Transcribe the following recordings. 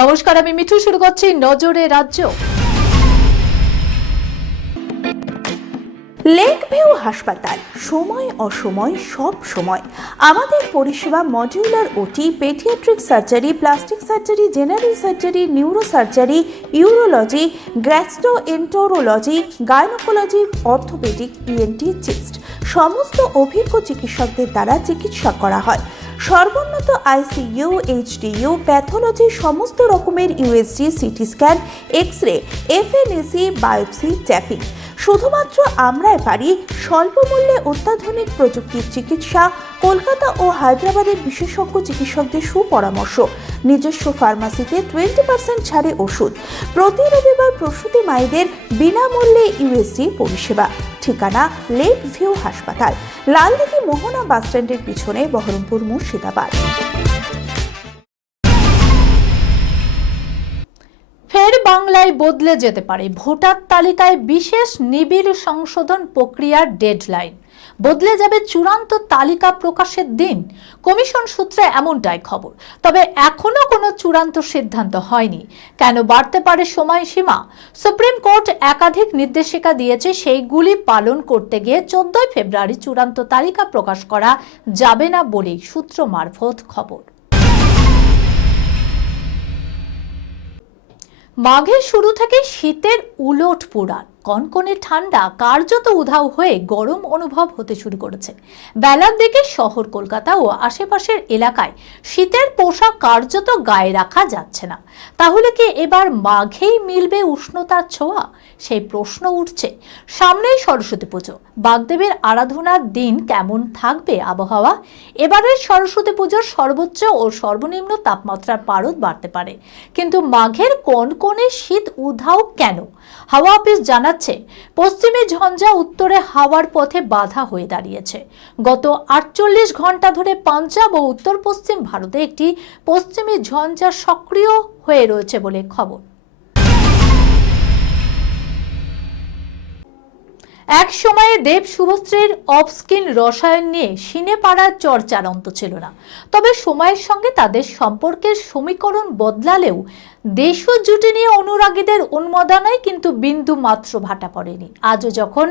নমস্কার, আমি মিঠু। শুরু করছি নজরে রাজ্য। লেক ভিউ হাসপাতাল, সময় অসময় সব সময় আমাদের পরিষেবা modular OT, paediatric surgery, plastic surgery, general surgery, neuro surgery, urology, gastroenterology, gynaecology, orthopaedic, ENT, chest সমস্ত অভিজ্ঞ চিকিৎসকদের দ্বারা চিকিৎসা করা হয়। সর্বোন্নত আইসিইউ, এইচডিইউ, প্যাথোলজি, সমস্ত রকমের USG, CT scan, X ray, FNAC, biopsy, tapping. শুধুমাত্র আমরাই পারি স্বল্প মূল্যে অত্যাধুনিক প্রযুক্তির চিকিৎসা। কলকাতা ও হায়দ্রাবাদের বিশেষজ্ঞ চিকিৎসকদের সুপরামর্শ। নিজস্ব ফার্মাসিতে 20% ছাড়ে ওষুধ। প্রতি রবিবার প্রসূতি মায়েদের বিনামূল্যে ইউএসজি পরিষেবা। ঠিকানা লেক ভিউ হাসপাতাল, লালদিঘি মোহনা বাসস্ট্যান্ডের পিছনে, বহরমপুর, মুর্শিদাবাদ। ফের বাংলায় বদলে যেতে পারে ভোটার তালিকায় বিশেষ নিবিড় সংশোধন প্রক্রিয়ার ডেডলাইন। বদলে যাবে চূড়ান্ত তালিকা প্রকাশের দিন। কমিশন সূত্রে এমনটাই খবর। তবে এখনো কোনো চূড়ান্ত সিদ্ধান্ত হয়নি। কেন বাড়তে পারে সময়সীমা? সুপ্রিম কোর্ট একাধিক নির্দেশিকা দিয়েছে, সেইগুলি পালন করতে গিয়ে 14 ফেব্রুয়ারি চূড়ান্ত তালিকা প্রকাশ করা যাবে না বলেই সূত্র মারফত খবর। মাঘের শুরু থেকে শীতের উলট পুরাণ, কনকনে ঠান্ডা কার্যত উধাও হয়ে গরম অনুভব হতে শুরু করেছে। বেলার দিকে শহর কলকাতা ও আশেপাশের এলাকায় শীতের পোশাক কার্যত গায়ে রাখা যাচ্ছে না। তাহলে কি এবার মাঘেই মিলবে উষ্ণতার ছোঁয়া? সেই প্রশ্ন উঠছে। সামনেই সরস্বতী পুজো, বাগদেবীর আরাধনার দিন কেমন থাকবে আবহাওয়া? এবারের সরস্বতী পুজোর সর্বোচ্চ ও সর্বনিম্ন তাপমাত্রার পারদ বাড়তে পারে, কিন্তু মাঘের কনকনে শীত উধাও কেন? হাওয়া অফিস জানাচ্ছে, পশ্চিমে ঝঞ্ঝা উত্তরে হাওয়ার পথে বাধা হয়ে দাঁড়িয়েছে। গত 48 ঘন্টা ধরে পাঞ্জাব ও উত্তর পশ্চিম ভারতে একটি পশ্চিমী ঝঞ্ঝা সক্রিয় হয়ে রয়েছে বলে খবর। এক সময়ে দেব শুভশ্রীর অফস্ক্রিন রসায়ন নিয়ে সিনে পাড়ার চর্চার অন্ত ছিল না। তবে সময়ের সঙ্গে তাদের সম্পর্কের সমীকরণ বদলালেও দেশীয় জুটি নিয়ে অনুরাগীদের উন্মাদনায় কিন্তু বিন্দু মাত্র ভাটা পড়েনি। আজও যখন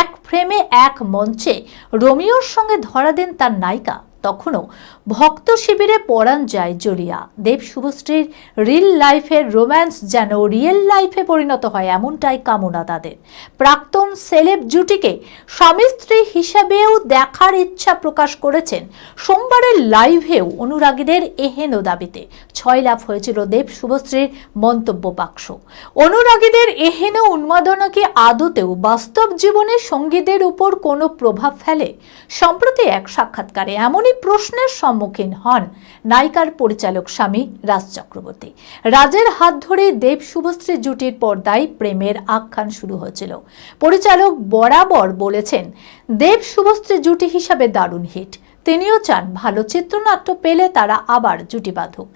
এক ফ্রেমে এক মঞ্চে রোমিওর সঙ্গে ধরা দেন তার নায়িকা, তখনও ভক্ত শিবিরে পরাণ যায় জড়িয়া। দেব শুভশ্রীর রিল লাইফের রোম্যান্স যেন রিয়েল লাইফে পরিণত হয়, এমনটাই কামনা তাদের। প্রাক্তন সেলেব জুটিকে স্বামী স্ত্রী হিসাবেও দেখার ইচ্ছা প্রকাশ করেছেন সোমবারের লাইভেও অনুরাগীদের এহেন দাবিতে। 6 লাভ হয়েছিল দেব শুভশ্রীর মন্তব্য বাক্স। অনুরাগীদের এহেন উন্মাদনা কি আদতেও বাস্তব জীবনে সঙ্গীদের উপর কোনো প্রভাব ফেলে? সম্প্রতি এক সাক্ষাৎকারে এমনই প্রশ্নের সম্মুখীন হন নায়িকার পরিচালক স্বামী রাজ চক্রবর্তী। রাজের হাত ধরে দেব শুভশ্রী জুটির পর্দায় প্রেমের আখ্যান শুরু হয়েছিল। পরিচালক বরাবর বলেছেন, দেব শুভশ্রী জুটি হিসাবে দারুণ হিট। তিনিও চান ভালো চিত্রনাট্য পেলে তারা আবার জুটি বাঁধুক।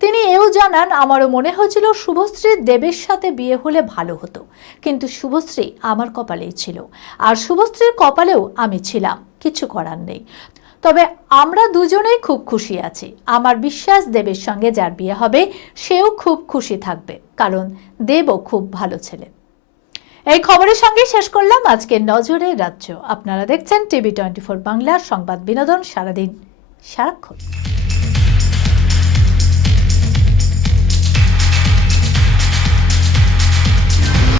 তিনি এও জানান, আমারও মনে হয়েছিল শুভশ্রীর দেবের সাথে বিয়ে হলে ভালো হতো, কিন্তু শুভশ্রী আমার কপালেই ছিল, আর শুভশ্রীর কপালেও আমি ছিলাম। কিছু করার নেই। তবে আমরা দুজনেই খুব খুশি আছি। আমার বিশ্বাস দেবের সঙ্গে যার বিয়ে হবে সেও খুব খুশি থাকবে, কারণ দেবও খুব ভালো ছেলে। এই খবরের সঙ্গে শেষ করলাম আজকের নজরে রাজ্য। আপনারা দেখছেন টিভি 24 বাংলা, সংবাদ বিনোদন সারাদিন সারাক্ষণ।